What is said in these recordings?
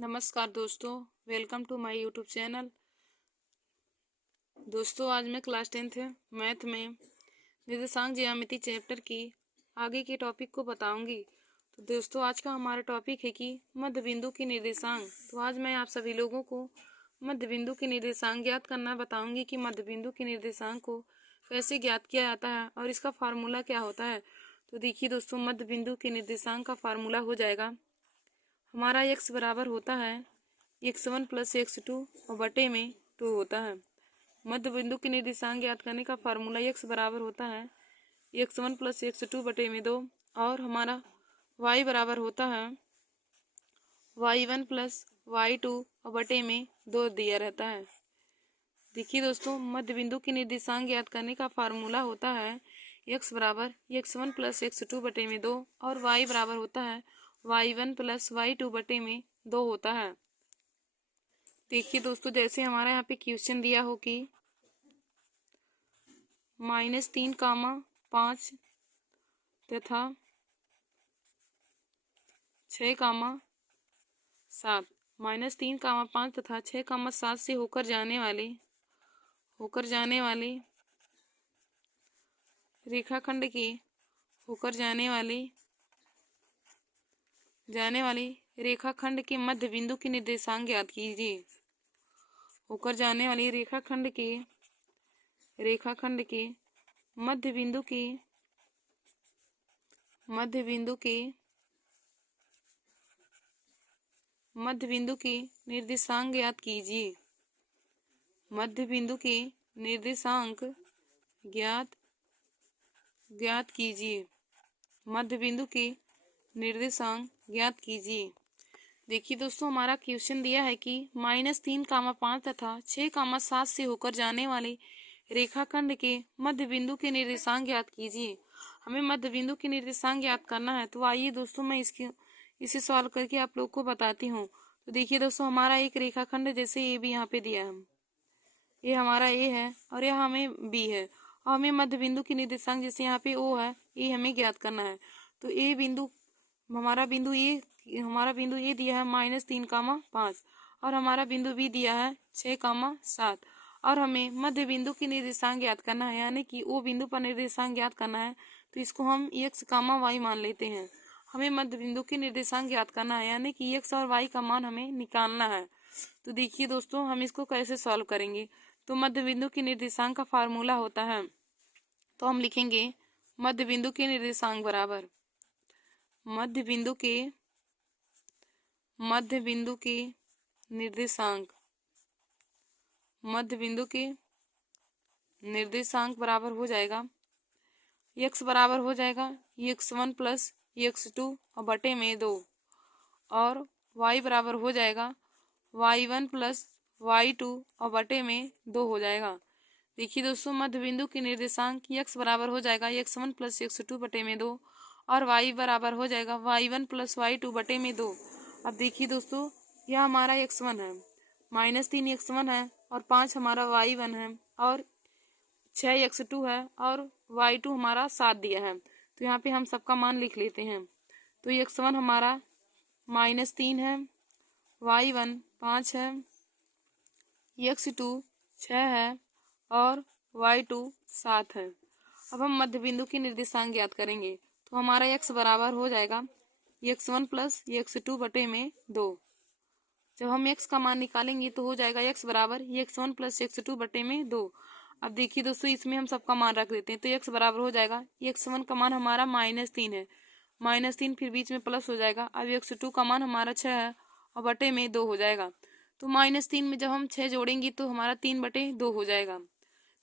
नमस्कार दोस्तों, welcome to my YouTube channel. दोस्तों, आज मैं क्लास 10th मैथ में निर्देशांक ज्यामिति चैप्टर की आगे के टॉपिक को बताऊंगी। तो दोस्तों, आज का हमारा टॉपिक है कि मध्य बिंदु के निर्देशांक। तो आज मैं आप सभी लोगों को मध्य बिंदु के निर्देशांक ज्ञात करना बताऊंगी कि मध्य बिंदु के निर्देशांक को कैसे ज्ञात किया जाता है और इसका फार्मूला क्या होता है। तो देखिए दोस्तों, मध्य बिंदु के निर्देशांक का फार्मूला हो जाएगा हमारा x बराबर होता है x1 प्लस x2 और बटे में 2 होता है। मध्य बिंदु के निर्देशांक ज्ञात करने का फार्मूला x बराबर होता है x1 प्लस x2 बटे में 2 और हमारा y बराबर होता है y1 प्लस y2 और बटे में 2 दिया रहता है। देखिए दोस्तों, मध्य बिंदु के निर्देशांक ज्ञात करने का फार्मूला होता है x बराबर x1 प्लस x2 बटे में 2 और y बराबर होता है y1 प्लस y2 बटे में 2 होता है। देखिए दोस्तों, जैसे हमारा यहाँ पे क्वेश्चन दिया हो कि -3, 5 तथा 6, 7 -3, 5 तथा 6, 7 से होकर जाने वाले रेखाखंड के होकर जाने वाली रेखाखंड के मध्य बिंदु के निर्देशांक ज्ञात कीजिए। होकर जाने वाली रेखाखंड के मध्य बिंदु के निर्देशांक ज्ञात कीजिए। मध्य बिंदु के निर्देशांक ज्ञात कीजिए। मध्य बिंदु के निर्देशांक ज्ञात कीजिए। देखिए दोस्तों, हमारा क्वेश्चन दिया है कि -3, 5 तथा 6, 7 से होकर जाने वाले रेखाखंड के मध्य बिंदु के निर्देशांक ज्ञात कीजिए। हमें मध्य बिंदु के निर्देशांक ज्ञात करना है। तो आइए दोस्तों, मैं इसे सॉल्व करके आप लोग को बताती हूँ। तो देखिए दोस्तों, हमारा एक रेखाखंड जैसे ए बी यहाँ पे दिया है। ये हमारा ए है और यह हमें बी है और हमें मध्य बिंदु की निर्देशांक जैसे यहाँ पे ओ है, ये हमें ज्ञात करना है। तो ए बिंदु हमारा बिंदु ये दिया है -3, 5 और हमारा बिंदु बी दिया है 6, 7 और हमें मध्य बिंदु की निर्देशांक ज्ञात करना है, यानी कि ओ बिंदु पर निर्देशांक ज्ञात करना है। तो इसको हम x, y मान लेते हैं। हमें मध्य बिंदु की निर्देशांक ज्ञात करना है, यानी कि x और y का मान हमें निकालना है। तो देखिए दोस्तों, हम इसको कैसे सॉल्व करेंगे। तो मध्य बिंदु की निर्देशांक का फार्मूला होता है, तो हम लिखेंगे मध्य बिंदु के निर्देशांक बराबर मध्य बिंदु के निर्देशांक बराबर हो जाएगा x बराबर हो जाएगा x1 प्लस x2 और बटे में 2 और y बराबर हो जाएगा y1 प्लस y2 और बटे में 2 हो जाएगा। देखिए दोस्तों, मध्य बिंदु के निर्देशांक x बराबर हो जाएगा x1 प्लस x2 बटे में 2 और y बराबर हो जाएगा y1 प्लस y2 बटे में 2। अब देखिए दोस्तों, यह हमारा x1 है, -3 x1 है और 5 हमारा y1 है और 6 x2 है और y2 हमारा 7 दिया है। तो यहाँ पे हम सबका मान लिख लेते हैं। तो x1 हमारा -3 है, y1 5 है, x2 6 है और y2 7 है। अब हम मध्य बिंदु के निर्देशांक ज्ञात करेंगे। तो हमारा x बराबर हो जाएगा x1 प्लस x2 बटे में 2। जब हम x का मान निकालेंगे तो हो जाएगा x बराबर x1 प्लस x2 बटे में 2। अब देखिए दोस्तों, इसमें हम सबका मान रख देते हैं। तो x बराबर हो जाएगा x1 का मान हमारा -3 है, -3 फिर बीच में प्लस हो जाएगा। अब x2 का मान हमारा 6 है और बटे में 2 हो जाएगा। तो -3 में जब हम 6 जोड़ेंगे तो हमारा 3/2 हो जाएगा।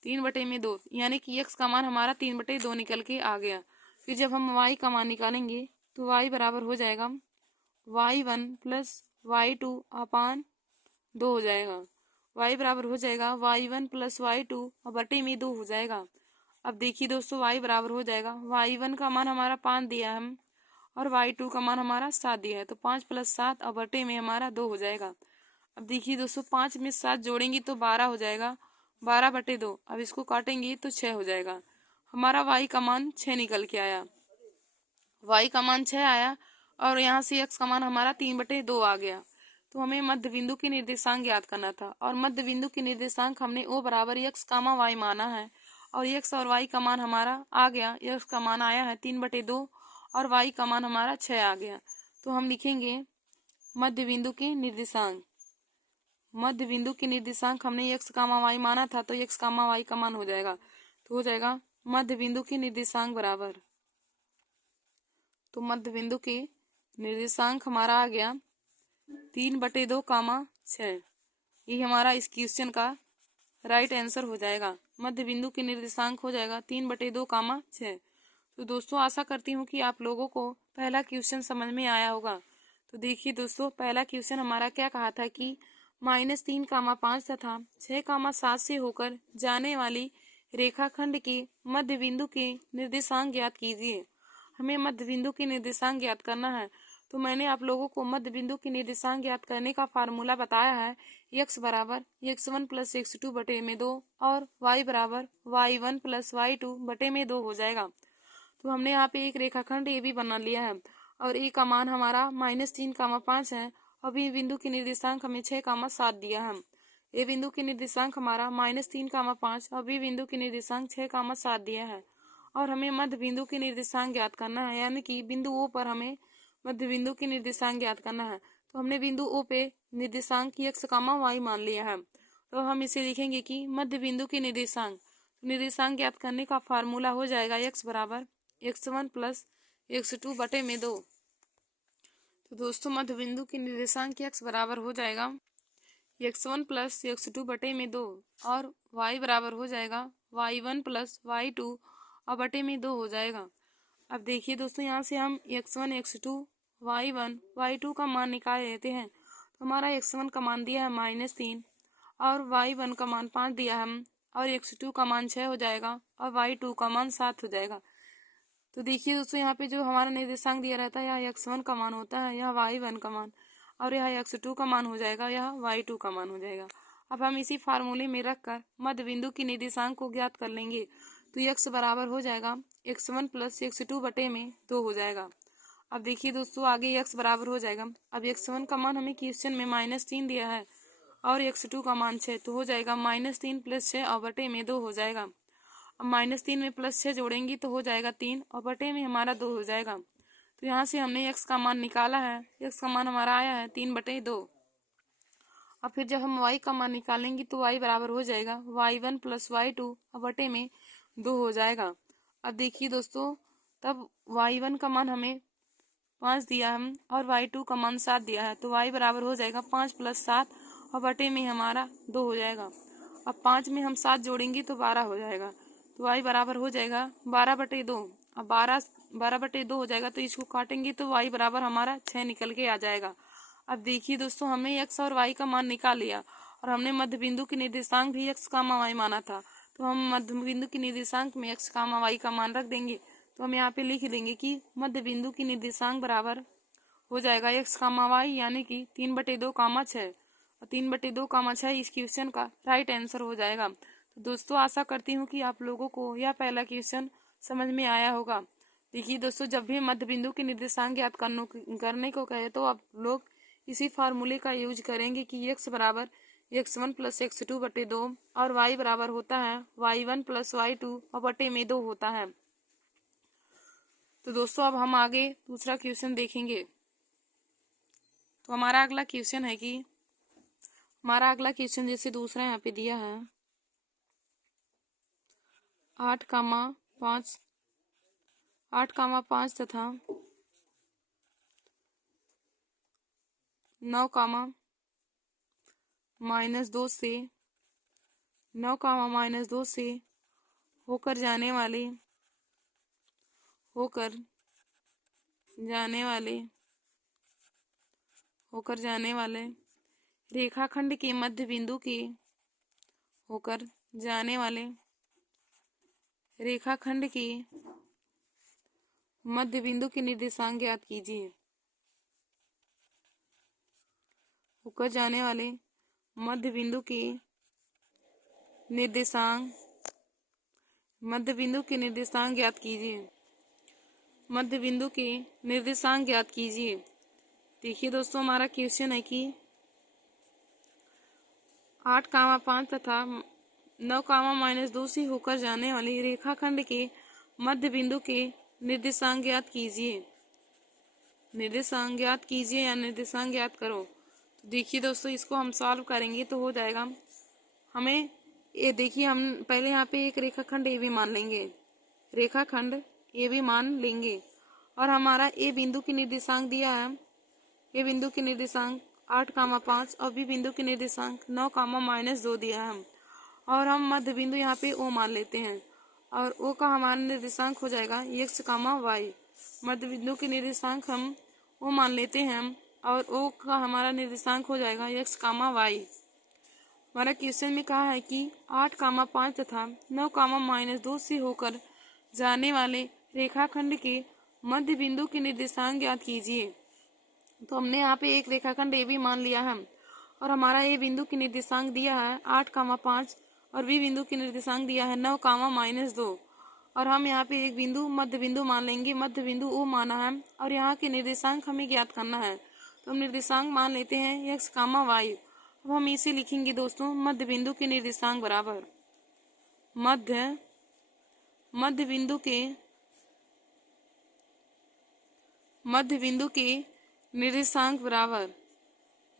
3/2 यानी कि x का मान हमारा 3/2 निकल के आ गया। फिर जब हम y का मान निकालेंगे तो y बराबर हो जाएगा y1 प्लस y2 अपान 2 हो जाएगा। y बराबर हो जाएगा y1 प्लस y2 और बटे में 2 हो जाएगा। अब देखिए दोस्तों, y बराबर हो जाएगा y1 का मान हमारा 5 दिया है और y2 का मान हमारा 7 दिया है। तो 5 + 7 और बटे में हमारा 2 हो जाएगा। अब देखिए दोस्तों, 5 में 7 जोड़ेंगे तो 12 हो जाएगा, 12/2। अब इसको काटेंगे तो 6 हो जाएगा। हमारा y का मान 6 निकल के आया, y का मान 6 आया और यहाँ से x का मान हमारा 3/2 आ गया। तो हमें मध्य बिंदु के निर्देशांक ज्ञात करना था और मध्य बिंदु के निर्देशांक हमने O बराबर x कामा वाई माना है और x और y का मान हमारा आ गया। x का मान आया है 3/2 और y का मान हमारा 6 आ गया। तो हम लिखेंगे मध्य बिंदु के निर्देशांक। मध्य बिंदु के निर्देशांक हमने x कामा वाई माना था तो x कामा वाई का मान हो जाएगा। तो हो जाएगा मध्य बिंदु के निर्देशांक बराबर, तो मध्य बिंदु के निर्देशांक हमारा आ गया 3/2 कामा 6। ये हमारा इस क्वेश्चन का राइट आंसर हो जाएगा। मध्य बिंदु के निर्देशांक हो जाएगा 3/2 कामा 6। तो दोस्तों आशा करती हूँ कि आप लोगों को पहला क्वेश्चन समझ में आया होगा। तो देखिए दोस्तों, पहला क्वेश्चन हमारा क्या कहा था कि -3 कामा 5 तथा 6 कामा 7 से होकर जाने वाली रेखाखंड के मध्य बिंदु के निर्देशांक ज्ञात कीजिए। हमें मध्य बिंदु के निर्देशांक ज्ञात करना है। तो मैंने आप लोगों को मध्य बिंदु के निर्देशांक ज्ञात करने का फार्मूला बताया है। x बराबर x1 प्लस x2 बटे में 2 और y बराबर y1 प्लस y2 बटे में 2 हो जाएगा। तो हमने यहाँ पे एक रेखाखंड ए भी बना लिया है और ए का मान हमारा -3 कामा 5 है और बी बिंदु के निर्देशांक हमें 6 कामा 7 दिया है। ए बिंदु के निर्देशांक हमारा -3 कामा 5 और बी बिंदु के निर्देशांक 6 कामा 7 दिया है और हमें मध्य बिंदु के निर्देशांक ज्ञात करना है, यानी कि बिंदु ओ पर हमें मध्य बिंदु के निर्देशांक ज्ञात करना है। तो हमने बिंदु ओ पे निर्देशांक x कामा y मान लिया है। तो हम इसे लिखेंगे कि मध्य बिंदु के निर्देशांक, निर्देशांक ज्ञात करने का फार्मूला हो जाएगा x बराबर x1 प्लस x2 बटे में 2। तो दोस्तों मध्य बिंदु के निर्देशांक x बराबर हो जाएगा x1 प्लस x2 बटे में 2 और y बराबर हो जाएगा y1 प्लस y2 और बटे में 2 हो जाएगा। अब देखिए दोस्तों, यहाँ से हम x1 x2 y1 y2 का मान निकाल लेते हैं। तो हमारा x1 का मान दिया है -3 और y1 का मान 5 दिया है और x2 का मान 6 हो जाएगा और y2 का मान 7 हो जाएगा। तो देखिए दोस्तों, यहाँ पे जो हमारा निर्देशांक दिया रहता है यह x1 का मान होता है, यह y1 का मान और यह x2 का मान हो जाएगा, यह y2 का मान हो जाएगा। अब हम इसी फार्मूले में रखकर मध्य बिंदु की निर्देशांक को ज्ञात कर लेंगे। तो x बराबर हो जाएगा x1 प्लस x2 बटे में 2 हो जाएगा। अब देखिए दोस्तों, आगे x बराबर हो जाएगा, अब x1 का मान हमें क्वेश्चन में -3 दिया है और x2 का मान 6, तो हो जाएगा -3 प्लस 6 और बटे में 2 हो जाएगा। अब -3 में +6 जोड़ेंगी तो हो जाएगा 3 और बटे में हमारा 2 हो जाएगा। तो यहाँ से हमने x का मान निकाला है, x का मान हमारा आया है 3/2। और फिर जब हम y का मान निकालेंगे तो y बराबर हो जाएगा y1 प्लस y2 और बटे में 2 हो जाएगा। अब देखिए दोस्तों, तब y1 का मान हमें 5 दिया है और y2 का मान 7 दिया है, तो y बराबर हो जाएगा 5 + 7 और बटे में हमारा 2 हो जाएगा। अब 5 में हम 7 जोड़ेंगे तो 12 हो जाएगा, तो y बराबर हो जाएगा 12/2। अब 12/2 हो जाएगा तो इसको काटेंगे तो y बराबर हमारा 6 निकल के आ जाएगा। अब देखिए दोस्तों, हमने x और y का मान निकाल लिया और हमने मध्य बिंदु के निर्देशांक भी x कामा y माना था। तो हम मध्य बिंदु के निर्देशांक में x कामा y का मान रख देंगे। तो हम यहाँ पे लिख देंगे कि मध्य बिंदु की निर्देशांक बराबर हो जाएगा x कामा y, यानी कि 3/2 कामा 6 और 3/2 कामा 6 इस क्वेश्चन का राइट आंसर हो जाएगा। तो दोस्तों आशा करती हूँ कि आप लोगों को यह पहला क्वेश्चन समझ में आया होगा। देखिए दोस्तों, जब भी मध्य बिंदु के निर्देशांक ज्ञात करने को कहे तो आप लोग इसी फार्मूले का यूज करेंगे कि x बराबर x1 प्लस x2 बटे 2 और y बराबर होता है y1 प्लस y2 और बटे में 2 होता है। तो दोस्तों अब हम आगे दूसरा क्वेश्चन देखेंगे। तो हमारा अगला क्वेश्चन है कि अगला क्वेश्चन जैसे दूसरा यहाँ पे दिया है 8 कामा 5 तथा 9 कामा -2 से होकर जाने वाले रेखाखंड के मध्य बिंदु के निर्देशांक ज्ञात कीजिए। होकर जाने वाले मध्य बिंदु के निर्देशांक ज्ञात कीजिए। मध्य बिंदु के निर्देशांक ज्ञात कीजिए। देखिए दोस्तों, हमारा क्वेश्चन है कि 8,5 तथा 9,-2 से होकर जाने वाली रेखाखंड के मध्य बिंदु के निर्देशांक ज्ञात कीजिए। निर्देशांक ज्ञात कीजिए या निर्देशांक ज्ञात करो। तो देखिए दोस्तों, इसको हम सॉल्व करेंगे तो हो जाएगा। हमें ये देखिए, हम पहले यहाँ पे एक रेखाखंड ए बी मान लेंगे, रेखाखंड ए बी मान लेंगे, और हमारा ए बिंदु की निर्देशांक दिया है। ए बिंदु की निर्देशांक 8,5 और बी बिंदु की निर्देशांक 9,-2 दिया है। और हम मध्य बिंदु यहाँ पे ओ मान लेते हैं, और ओ का हमारा निर्देशांक हो जाएगा x, y। मध्य बिंदु के निर्देशांक हम ओ मान लेते हैं, और ओ का हमारा निर्देशांक हो जाएगा x, y। हमारा क्वेश्चन में कहा है कि 8,5 तथा 9,-2 से होकर जाने वाले रेखाखंड के मध्य बिंदु के निर्देशांक ज्ञात कीजिए। तो हमने यहाँ पे एक रेखाखंड ए बी मान लिया है, और हमारा ए बिंदु की निर्देशांक दिया है 8,5 और बी बिंदु की निर्देशांक दिया है 9,-2, और हम यहाँ पे एक बिंदु मध्य बिंदु मान लेंगे। मध्य बिंदु ओ माना है, और यहाँ के निर्देशांक हमें ज्ञात करना है। तो हम निर्देशांक मान लेते हैं x, y। अब हम इसे लिखेंगे दोस्तों, मध्य बिंदु के निर्देशांक बराबर मध्य बिंदु के निर्देशांक बराबर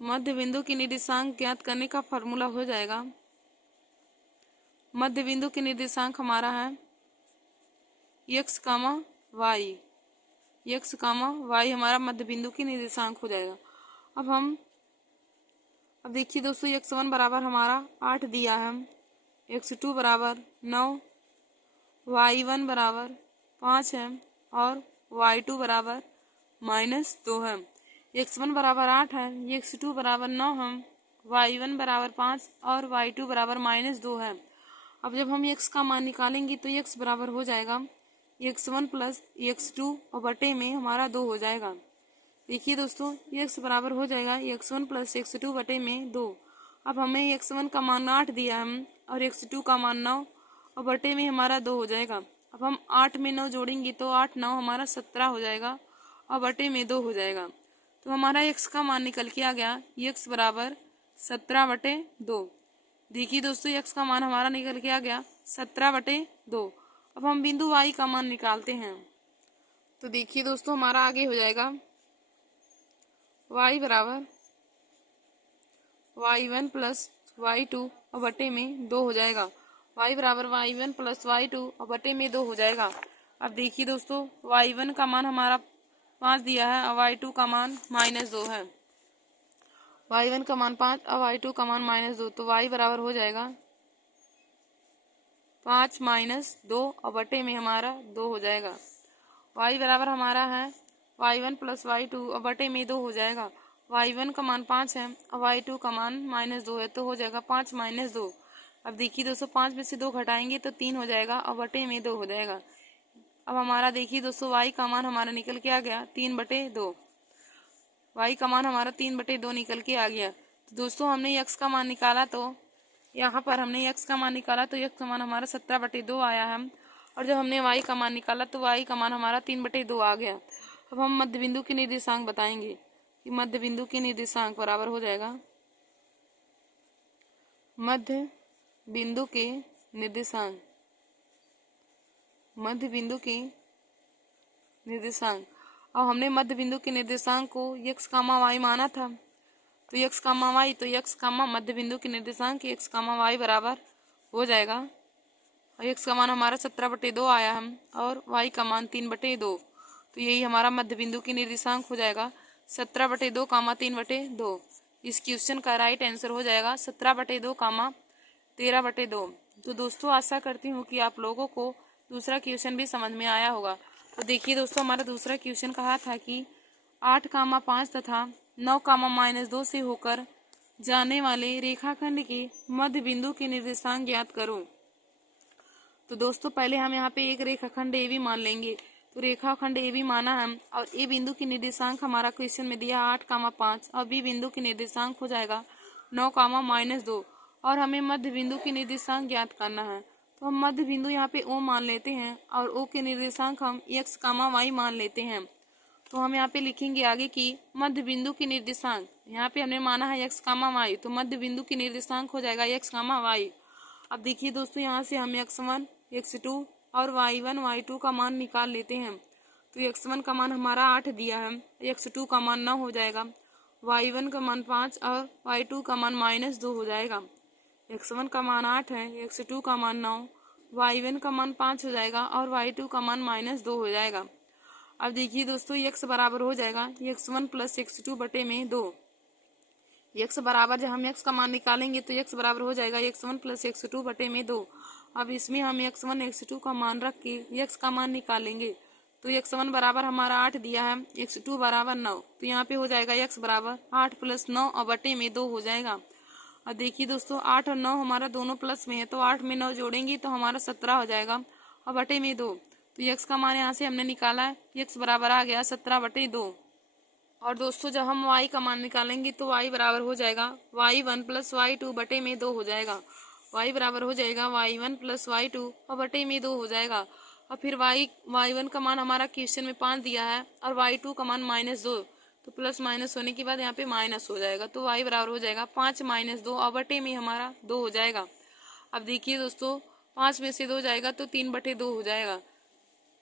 मध्य बिंदु के निर्देशांक ज्ञात करने का फॉर्मूला हो जाएगा। मध्य बिंदु के निर्देशांक हमारा है x, y। x, y हमारा मध्य बिंदु के निर्देशांक हो जाएगा। अब देखिए दोस्तों, x1 बराबर हमारा 8 दिया है, x2 बराबर 9, y1 बराबर 5 है, और y2 बराबर -2 है। x1 बराबर 8 है, x2 बराबर 9 है, y1 बराबर 5 और y2 बराबर -2 है। अब जब हम x का मान निकालेंगे तो x बराबर हो जाएगा x1 प्लस x2 और बटे में हमारा 2 हो जाएगा। देखिए दोस्तों, x बराबर हो जाएगा x1 प्लस x2 बटे में 2। अब हमें x1 का मान 8 दिया है और x2 का मान 9 और बटे में हमारा 2 हो जाएगा। अब हम 8 में 9 जोड़ेंगे तो 8 9 हमारा 17 हो जाएगा और बटे में 2 हो जाएगा। तो हमारा x का मान निकल के आ गया x बराबर 17/2। देखिए दोस्तों, x का मान हमारा निकल के आ गया 17/2। अब हम बिंदु y का मान निकालते हैं। तो देखिए दोस्तों, हमारा आगे हो जाएगा y बराबर y1 प्लस y2 और बटे में 2 हो जाएगा। y बराबर y1 प्लस y2 और बटे में 2 हो जाएगा। अब देखिए दोस्तों, y1 का मान हमारा 5 दिया है और y2 का मान -2 है। y1 का मान 5 और y2 का मान -2, तो y बराबर हो जाएगा 5 - 2 और बटे में हमारा 2 हो जाएगा। y बराबर हमारा है y1 प्लस y2 और बटे में 2 हो जाएगा। y1 का मान 5 है और y2 का मान -2 है, तो हो जाएगा 5 - 2। अब देखिए दोस्तों, 5 में से 2 घटाएंगे तो 3 हो जाएगा और बटे में 2 हो जाएगा। अब हमारा देखिए दोस्तों, y का मान हमारा निकल के आ गया 3/2। y का मान हमारा 3/2 निकल के आ गया। तो दोस्तों, हमने x का मान निकाला, तो यहाँ पर हमने x का मान निकाला तो x का मान हमारा 17/2 आया है, और जब हमने y का मान निकाला तो y का मान हमारा 3/2 आ गया। अब हम मध्य बिंदु के निर्देशांक बताएंगे कि मध्य बिंदु के निर्देशांक बराबर हो जाएगा मध्य बिंदु के निर्देशांक और हमने मध्य बिंदु के निर्देशांक को x, y माना था, तो x, y, तो x, मध्य बिंदु के निर्देशांक x, y बराबर हो जाएगा। और x का मान हमारा 17/2 आया है और y का मान 3/2, तो यही हमारा मध्य बिंदु के निर्देशांक हो जाएगा 17/2, 3/2। इस क्वेश्चन का राइट आंसर हो जाएगा 17/2, 13/2। तो दोस्तों, आशा करती हूँ कि आप लोगों को दूसरा क्वेश्चन भी समझ में आया होगा। तो देखिए दोस्तों, हमारा दूसरा क्वेश्चन कहा था कि 8,5 तथा 9,-2 से होकर जाने वाले रेखाखंड के मध्य बिंदु के निर्देशांक ज्ञात करो। तो दोस्तों, पहले हम यहाँ पे एक रेखाखंड ए बी मान लेंगे। तो रेखाखंड ए बी माना है, और ए बिंदु की निर्देशांक हमारा क्वेश्चन में दिया 8,5 और बी बिंदु की निर्देशांक हो जाएगा 9,-2, और हमें मध्य बिंदु की निर्देशांक ज्ञात करना है। तो हम मध्य बिंदु यहाँ पे ओ मान लेते हैं, और ओ के निर्देशांक हम x, y मान लेते हैं। तो हम यहाँ पे लिखेंगे आगे कि मध्य बिंदु के निर्देशांक यहाँ पे हमने माना है x कामा वाई, तो मध्य बिंदु की निर्देशांक हो जाएगा x कामा वाई। अब देखिए दोस्तों, यहाँ से हम x1 x2 और y1 y2 का मान निकाल लेते हैं। तो x1 का मान हमारा 8 दिया है, x2 का मान 9 हो जाएगा, y1 का मान 5 और y2 का मान -2 हो जाएगा। x1 का मान 8 है, x2 का मान 9, y1 का मान 5 हो जाएगा और y2 का मान -2 हो जाएगा। अब देखिए दोस्तों, x बराबर हो जाएगा x1 प्लस x2 बटे में 2। x बराबर जब हम x का मान निकालेंगे तो x बराबर हो जाएगा x1 प्लस x2 बटे में 2। अब इसमें हम x1 x2 का मान रख के x का मान निकालेंगे। तो x1 बराबर हमारा 8 दिया है, x2 बराबर 9, तो यहाँ पे हो जाएगा x बराबर 8 प्लस 9 और बटे में 2 हो जाएगा। अब देखिए दोस्तों, 8 और 9 हमारा दोनों प्लस में है, तो 8 में 9 जोड़ेंगे तो हमारा 17 हो जाएगा और बटे में 2। तो x का मान यहाँ से हमने निकाला है, x बराबर आ गया 17 बटे 2। और दोस्तों, जब हम y का मान निकालेंगे तो y बराबर हो जाएगा y1 प्लस y2 बटे में 2 हो जाएगा। y बराबर हो जाएगा y1 प्लस y2 और बटे में 2 हो जाएगा। और फिर y1 का मान हमारा क्वेश्चन में 5 दिया है और y2 का मान -2, तो प्लस माइनस होने के बाद यहाँ पे माइनस हो जाएगा, तो y बराबर हो जाएगा 5 - 2 और बटे में हमारा 2 हो जाएगा। अब देखिए दोस्तों, 5 में से 2 जाएगा तो 3 बटे 2 हो जाएगा,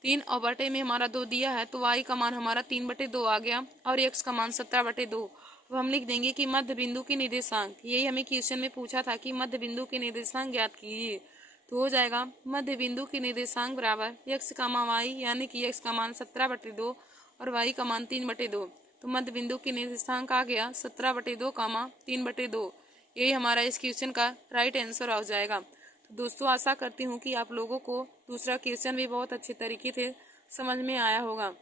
3 और बटे में हमारा 2 दिया है, तो y का मान हमारा 3 बटे 2 आ गया और x का मान 17 बटे 2। अब हम लिख देंगे कि मध्य बिंदु की निर्देशांक, यही हमें क्वेश्चन में पूछा था कि मध्य बिंदु की निर्देशांक ज्ञात कीजिए। तो हो जाएगा मध्य बिंदु की निर्देशांक बराबर x कामा वाई, यानी कि x का मान 17 बटे 2 और y का मान 3 बटे 2। तो मध्य बिंदु की निर्देशांक आ गया 17 बटे 2 कामा 3 बटे 2। यही हमारा इस क्वेश्चन का राइट आंसर हो जाएगा। तो दोस्तों, आशा करती हूँ कि आप लोगों को दूसरा क्वेश्चन भी बहुत अच्छे तरीके से समझ में आया होगा।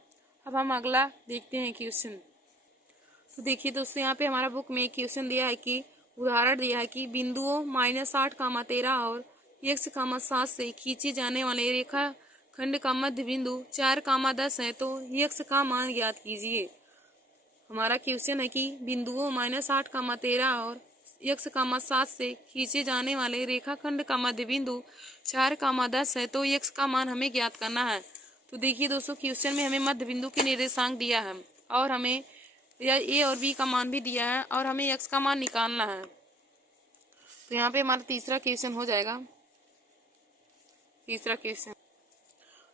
अब हम अगला देखते हैं क्वेश्चन। तो देखिए दोस्तों, यहाँ पे हमारा बुक में क्वेश्चन दिया है कि उदाहरण दिया है कि बिंदुओं -8, 13 और x, 7 से खींचे जाने वाले रेखा खंड का मध्य बिंदु 4, 10 है, तो x का मान ज्ञात कीजिए। हमारा क्वेश्चन है कि बिंदुओं -8, 13 और x, 7 से खींचे जाने वाले रेखाखंड का मध्य बिंदु 4, 10 है, तो x का मान हमें ज्ञात करना है। तो देखिए दोस्तों, क्वेश्चन में हमें मध्य बिंदु की निर्देशांक दिया है और हमें या a और b का मान भी दिया है और हमें x का मान निकालना है। तो यहाँ पे हमारा तीसरा क्वेश्चन हो जाएगा। तीसरा क्वेश्चन,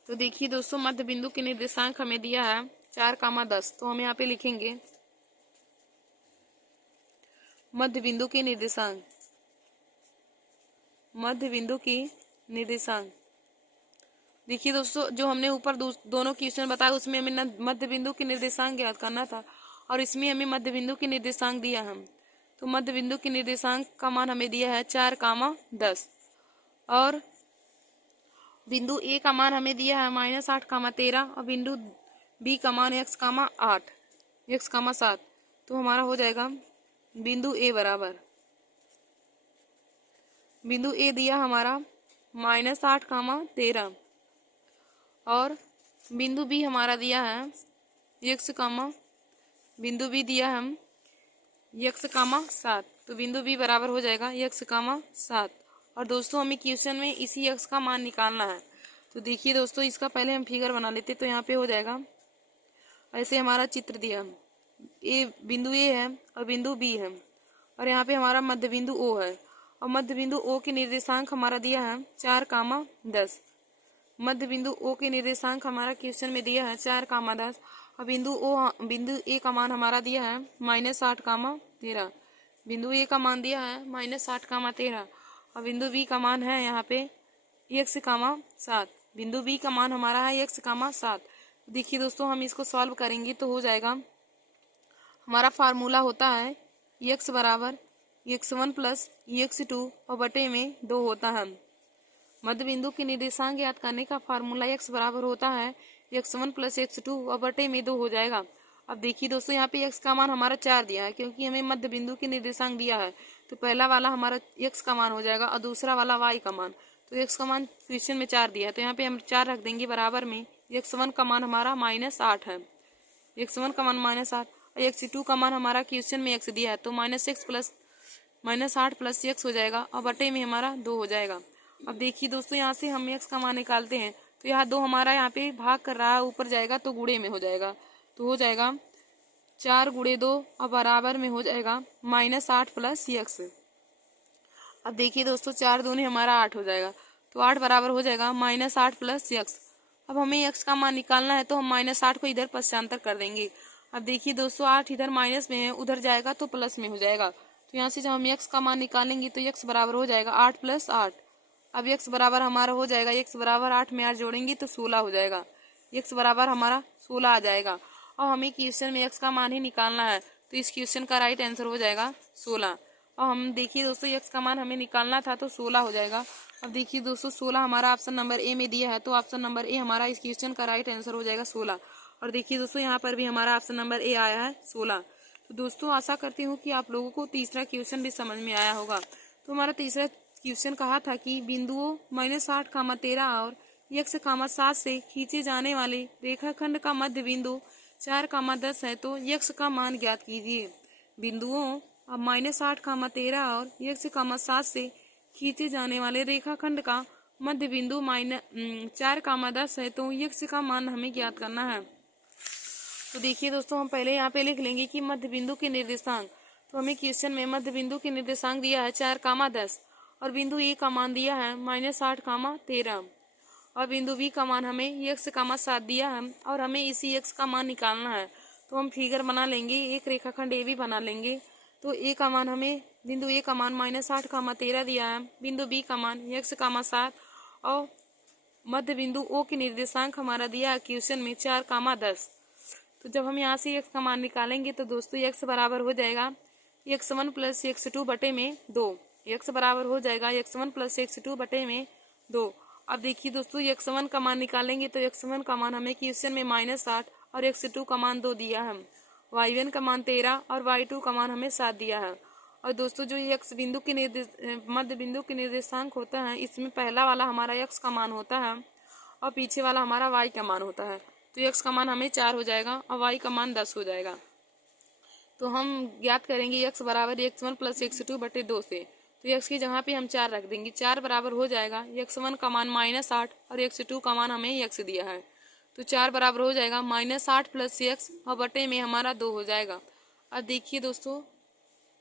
तो देखिए दोस्तों, मध्य बिंदु की निर्देशांक हमें दिया है 4, 10, तो हम यहाँ पे लिखेंगे मध्य बिंदु की निर्देशांक। मध्य बिंदु की निर्देशांक, देखिए दोस्तों, जो हमने ऊपर दोनों क्वेश्चन बताया उसमें हमें मध्य बिंदु की निर्देशांक ज्ञात करना था और इसमें हमें मध्य बिंदु की निर्देशांक दिया है। तो मध्य बिंदु की निर्देशांक का मान हमें दिया है 4, 10 और बिंदु ए का मान हमें दिया है -8, 13 और बिंदु बी का मान x, 8, x, 7। तो हमारा हो जाएगा बिंदु ए बराबर, बिंदु ए दिया हमारा -8, 13 और बिंदु बी हमारा दिया है x, बिंदु बी दिया हम x, 7। तो बिंदु बी बराबर हो जाएगा x, 7। और दोस्तों, हमें क्वेश्चन में इसी x का मान निकालना है। तो देखिए दोस्तों, इसका पहले हम फिगर बना लेते। तो यहाँ पे हो जाएगा ऐसे हमारा चित्र दिया, बिंदु ए है और बिंदु बी है और यहाँ पे हमारा मध्य बिंदु ओ है और मध्य बिंदु ओ के निर्देशांक हमारा दिया है 4, 10। मध्य बिंदु ओ के निर्देशांक हमारा क्वेश्चन में दिया है 4, 10 और बिंदु ए का मान हमारा दिया है -8, 13। बिंदु ए का मान दिया है -8, 13 और बिंदु बी का मान है यहाँ पे x, 7। बिंदु बी का मान हमारा है x, 7। देखिए दोस्तों, हम इसको सॉल्व करेंगे तो हो जाएगा, हमारा फार्मूला होता है x बराबर x1 प्लस x2 और बटे में 2 होता है। मध्य बिंदु की निर्देशांक ज्ञात करने का फार्मूला x बराबर होता है x1 प्लस x2 और बटे में 2 हो जाएगा। अब देखिए दोस्तों, यहाँ पे x का मान हमारा 4 दिया है क्योंकि हमें मध्य बिंदु की निर्देशांक दिया है, तो पहला वाला हमारा x का मान हो जाएगा और दूसरा वाला y का मान। तो x का मान क्वेश्चन में 4 दिया है, तो यहाँ पे हम 4 रख देंगे बराबर में। x1 का मान हमारा -8 है, x1 का मान -8 और x2 का मान हमारा क्वेश्चन में x दिया है, तो -8 प्लस x हो जाएगा और बटे में हमारा 2 हो जाएगा। अब देखिए दोस्तों, यहाँ से हम x का मान निकालते हैं तो यहाँ 2 हमारा यहाँ पे भाग कर रहा है, ऊपर जाएगा तो गुणे में हो जाएगा। तो हो जाएगा 4 गुणे 2 और बराबर में हो जाएगा -8 प्लस x। अब देखिए दोस्तों 4 दूनी हमारा 8 हो जाएगा, तो 8 बराबर हो जाएगा -8 प्लस x। अब हमें x का मान निकालना है तो हम -8 को इधर पश्चांतर कर देंगे। अब देखिए दोस्तों 8 इधर माइनस में है, उधर जाएगा तो प्लस में हो जाएगा, तो यहाँ से जब हम x का मान निकालेंगे तो x बराबर हो जाएगा 8 प्लस 8। अब x बराबर हमारा हो जाएगा, x बराबर 8 में 8 जोड़ेंगे तो 16 हो जाएगा, x बराबर हमारा 16 आ जाएगा। और हमें क्वेश्चन में x का मान ही निकालना है, तो इस क्वेश्चन का राइट आंसर हो जाएगा 16। और हम देखिए दोस्तों x का मान हमें निकालना था तो 16 हो जाएगा। अब देखिए दोस्तों 16 हमारा ऑप्शन नंबर ए में दिया है, तो ऑप्शन नंबर ए हमारा इस क्वेश्चन का राइट आंसर हो जाएगा 16। और देखिए दोस्तों यहाँ पर भी हमारा ऑप्शन नंबर ए आया है 16। तो दोस्तों आशा करती हूँ कि आप लोगों को तीसरा क्वेश्चन भी समझ में आया होगा। तो हमारा तीसरा क्वेश्चन कहा था कि बिंदुओं -8, 13 और x, 7 से खींचे जाने वाले रेखाखंड का मध्य बिंदु 4, 10 है, तो x का मान ज्ञात कीजिए। बिंदुओं -8, 13 और x, 7 से खींचे जाने वाले रेखाखंड का मध्य बिंदु 4, 10 है, तो x का मान हमें ज्ञात करना है। तो देखिए दोस्तों हम पहले यहाँ पे लिख लेंगे कि मध्य बिंदु के निर्देशांक। तो हमें क्वेश्चन में मध्य बिंदु के निर्देशांक दिया है 4, 10 और बिंदु ए का मान दिया है -8, 13 और बिंदु बी का मान हमें x, 7 दिया है और हमें इसी x का मान निकालना है। तो हम फिगर बना लेंगे, एक रेखाखंड ए भी बना लेंगे। तो ए का मान हमें बिंदु ए का मान -8, 13 दिया है, बिंदु बी का मान x, 7 और मध्य बिंदु ओ के निर्देशांक हमारा दिया है क्वेश्चन में 4, 10। तो जब हम यहाँ से x का मान निकालेंगे तो दोस्तों x बराबर हो जाएगा x1 प्लस x2 बटे में 2। x बराबर हो जाएगा x1 प्लस x2 बटे में 2। अब देखिए दोस्तों x1 का मान निकालेंगे तो x1 का मान हमें क्वेश्चन में -8 और x2 का मान 2 दिया है, y1 का मान 13 और y2 का मान हमें 7 दिया है। और दोस्तों जो x बिंदु के मध्य बिंदु के निर्देशांक होता है, इसमें पहला वाला हमारा x का मान होता है और पीछे वाला हमारा y का मान होता है। तो x का मान हमें 4 हो जाएगा और y का मान 10 हो जाएगा। तो हम ज्ञात करेंगे x बराबर x1 प्लस x2 बटे 2 से। तो x की जगह पे हम 4 रख देंगे, 4 बराबर हो जाएगा x1 का मान -8 और x2 का मान हमें x दिया है, तो 4 बराबर हो जाएगा -8 प्लस x और बटे में हमारा 2 हो जाएगा। अब देखिए दोस्तों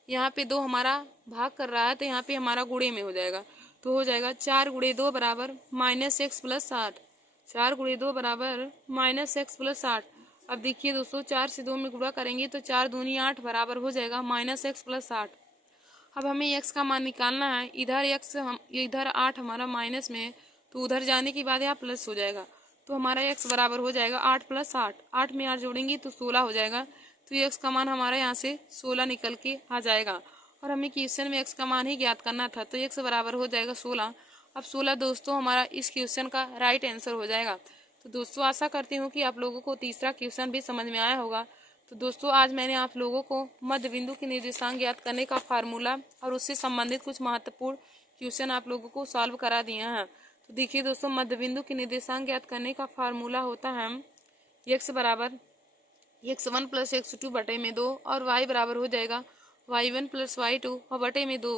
यहाँ पे 2 हमारा भाग कर रहा है, तो यहाँ पे हमारा गुणे में हो जाएगा, तो हो जाएगा 4 गुणे 2 बराबर -x प्लस 8। 4 गुणे 2 बराबर -x प्लस 8। अब देखिए दोस्तों 4 से 2 में गुणा करेंगे तो 4 दूनी 8 बराबर हो जाएगा -x प्लस 8। अब हमें x का मान निकालना है, इधर 8 हमारा माइनस में है, तो उधर जाने के बाद यहाँ प्लस हो जाएगा, तो हमारा x बराबर हो जाएगा 8 प्लस 8। 8 में 8 जोड़ेंगे तो 16 हो जाएगा, तो x का मान हमारा यहाँ से 16 निकल के आ जाएगा। और हमें क्वेश्चन में x का मान ही ज्ञात करना था, तो x बराबर हो जाएगा 16। अब 16 दोस्तों हमारा इस क्वेश्चन का राइट आंसर हो जाएगा। तो दोस्तों आशा करती हूँ कि आप लोगों को तीसरा क्वेश्चन भी समझ में आया होगा। तो दोस्तों आज मैंने आप लोगों को मध्य बिंदु के निर्देशांक ज्ञात करने का फार्मूला और उससे संबंधित कुछ महत्वपूर्ण क्वेश्चन आप लोगों को सॉल्व करा दिए हैं। तो देखिए दोस्तों मध्य बिंदु के निर्देशांक ज्ञात करने का फार्मूला होता है x बराबर x1 प्लस x2 बटे में 2 और y बराबर हो जाएगा y1 प्लस y2 और बटे में 2।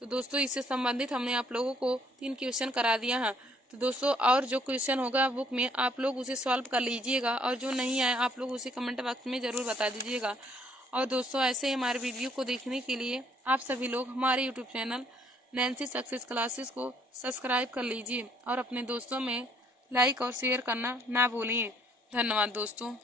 तो दोस्तों इससे संबंधित हमने आप लोगों को 3 क्वेश्चन करा दिया है। तो दोस्तों और जो क्वेश्चन होगा बुक में आप लोग उसे सॉल्व कर लीजिएगा, और जो नहीं आए आप लोग उसे कमेंट बॉक्स में ज़रूर बता दीजिएगा। और दोस्तों ऐसे ही हमारे वीडियो को देखने के लिए आप सभी लोग हमारे YouTube channel Nancy success classes को सब्सक्राइब कर लीजिए और अपने दोस्तों में लाइक और शेयर करना ना भूलिए। धन्यवाद दोस्तों।